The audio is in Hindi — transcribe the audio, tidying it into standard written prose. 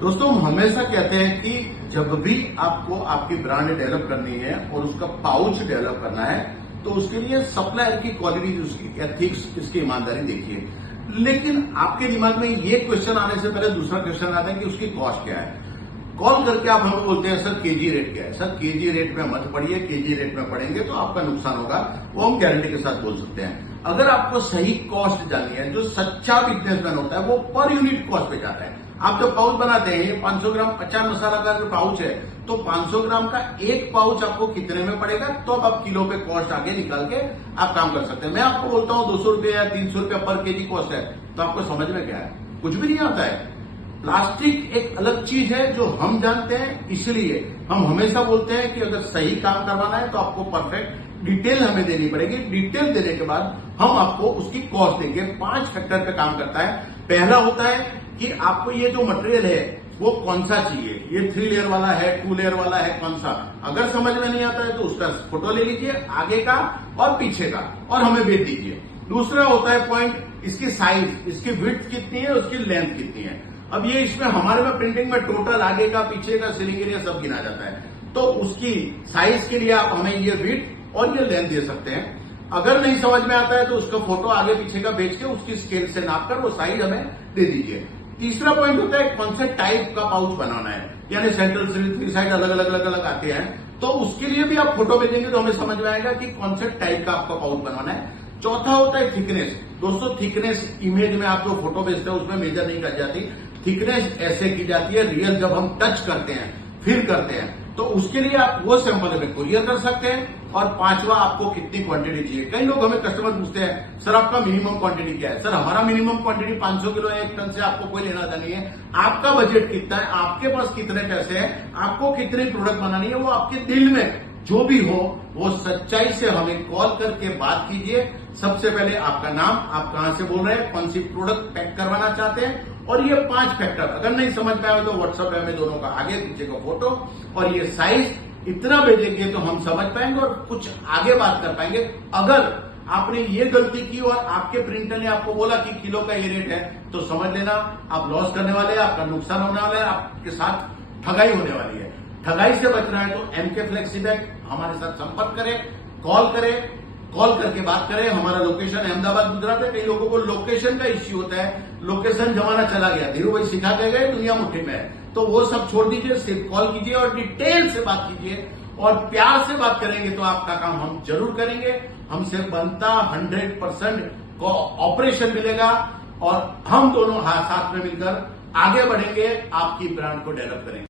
दोस्तों, हम हमेशा कहते हैं कि जब भी आपको आपकी ब्रांड डेवलप करनी है और उसका पाउच डेवलप करना है तो उसके लिए सप्लायर की क्वालिटी, उसकी एथिक्स, इसकी ईमानदारी देखिए। लेकिन आपके दिमाग में ये क्वेश्चन आने से पहले दूसरा क्वेश्चन आता है कि उसकी कॉस्ट क्या है। कॉल करके आप हमें बोलते हैं सर केजी रेट क्या है। सर केजी रेट में मत पड़िए, केजी रेट में पड़ेंगे तो आपका नुकसान होगा, वो हम गारंटी के साथ बोल सकते हैं। अगर आपको सही कॉस्ट जाननी है, जो सच्चा बिजनेसमैन होता है वो पर यूनिट कॉस्ट पे जाता है। आप जो पाउच बनाते हैं, 500 ग्राम अचार मसाला का जो पाउच है, तो 500 ग्राम का एक पाउच आपको कितने में पड़ेगा, तो अब आप किलो पे कॉस्ट आगे निकाल के आप काम कर सकते हैं। मैं आपको बोलता हूं 200 रुपये या 300 रुपये पर केजी कॉस्ट है, तो आपको समझ में क्या है? कुछ भी नहीं आता है। प्लास्टिक एक अलग चीज है जो हम जानते हैं, इसलिए हम हमेशा बोलते हैं कि अगर सही काम करवाना है तो आपको परफेक्ट डिटेल हमें देनी पड़ेगी। डिटेल देने के बाद हम आपको उसकी कॉस्ट देंगे। 5 फैक्टर पे काम करता है। पहला होता है कि आपको ये जो मटेरियल है वो कौन सा चाहिए, ये 3 लेयर वाला है, 2 लेयर वाला है, कौन सा। अगर समझ में नहीं आता है तो उसका फोटो ले लीजिए, आगे का और पीछे का, और हमें भेज दीजिए। दूसरा होता है पॉइंट, इसकी साइज, इसकी विड्थ कितनी है, उसकी लेंथ कितनी है। अब ये इसमें हमारे में प्रिंटिंग में टोटल आगे का, पीछे का, सीलिंग एरिया सब गिना जाता है। तो उसकी साइज के लिए आप हमें ये विड्थ और ये लेंथ दे सकते हैं। अगर नहीं समझ में आता है तो उसका फोटो आगे पीछे का भेज के उसकी स्केल से नापकर वो साइज हमें दे दीजिए। तीसरा पॉइंट होता है कौन से टाइप का पाउच बनाना है, यानी सेंट्रल थ्री साइड अलग अलग अलग अलग आते हैं, तो उसके लिए भी आप फोटो भेजेंगे तो हमें समझ में आएगा कि कौन से टाइप का आपका पाउच बनाना है। चौथा होता है थिकनेस। दोस्तों, थिकनेस इमेज में आप जो फोटो भेजते हैं उसमें मेजर नहीं कर जाती। थिकनेस ऐसे की जाती है रियल जब हम टच करते हैं, फील करते हैं, तो उसके लिए आप वो सैंपल हमें कुरियर कर सकते हैं। और पांचवा, आपको कितनी क्वांटिटी चाहिए। कई लोग हमें कस्टमर पूछते हैं सर आपका मिनिमम क्वांटिटी क्या है। सर हमारा मिनिमम क्वांटिटी 500 किलो है, 1 टन से आपको कोई लेना देना नहीं है। आपका बजट कितना है, आपके पास कितने पैसे हैं, आपको कितनी प्रोडक्ट बनानी है, वो आपके दिल में जो भी हो वो सच्चाई से हमें कॉल करके बात कीजिए। सबसे पहले आपका नाम, आप कहां से बोल रहे हैं, कौन सी प्रोडक्ट पैक करवाना चाहते हैं, और ये 5 फैक्टर। अगर नहीं समझ में आए तो व्हाट्सएप पे हमें दोनों का आगे पीछे का फोटो और ये साइज इतना भेजेंगे तो हम समझ पाएंगे और कुछ आगे बात कर पाएंगे। अगर आपने ये गलती की और आपके प्रिंटर ने आपको बोला कि किलो का ये रेट है, तो समझ लेना आप लॉस करने वाले हैं, आपका नुकसान होने वाला है, आपके साथ ठगाई होने वाली है। ठगाई से बचना है तो एमके फ्लेक्सीबैग हमारे साथ संपर्क करें, कॉल करके बात करें। हमारा लोकेशन अहमदाबाद गुजरात है। कई लोगों को लोकेशन का इश्यू होता है, लोकेशन जमाना चला गया, धीरू भाई सिखा के गए, दुनिया मुट्ठी में है, तो वो सब छोड़ दीजिए, सिर्फ कॉल कीजिए और डिटेल से बात कीजिए और प्यार से बात करेंगे तो आपका काम हम जरूर करेंगे। हमसे बनता 100% को ऑपरेशन मिलेगा और हम दोनों हाथ साथ में मिलकर आगे बढ़ेंगे, आपकी ब्रांड को डेवलप करेंगे।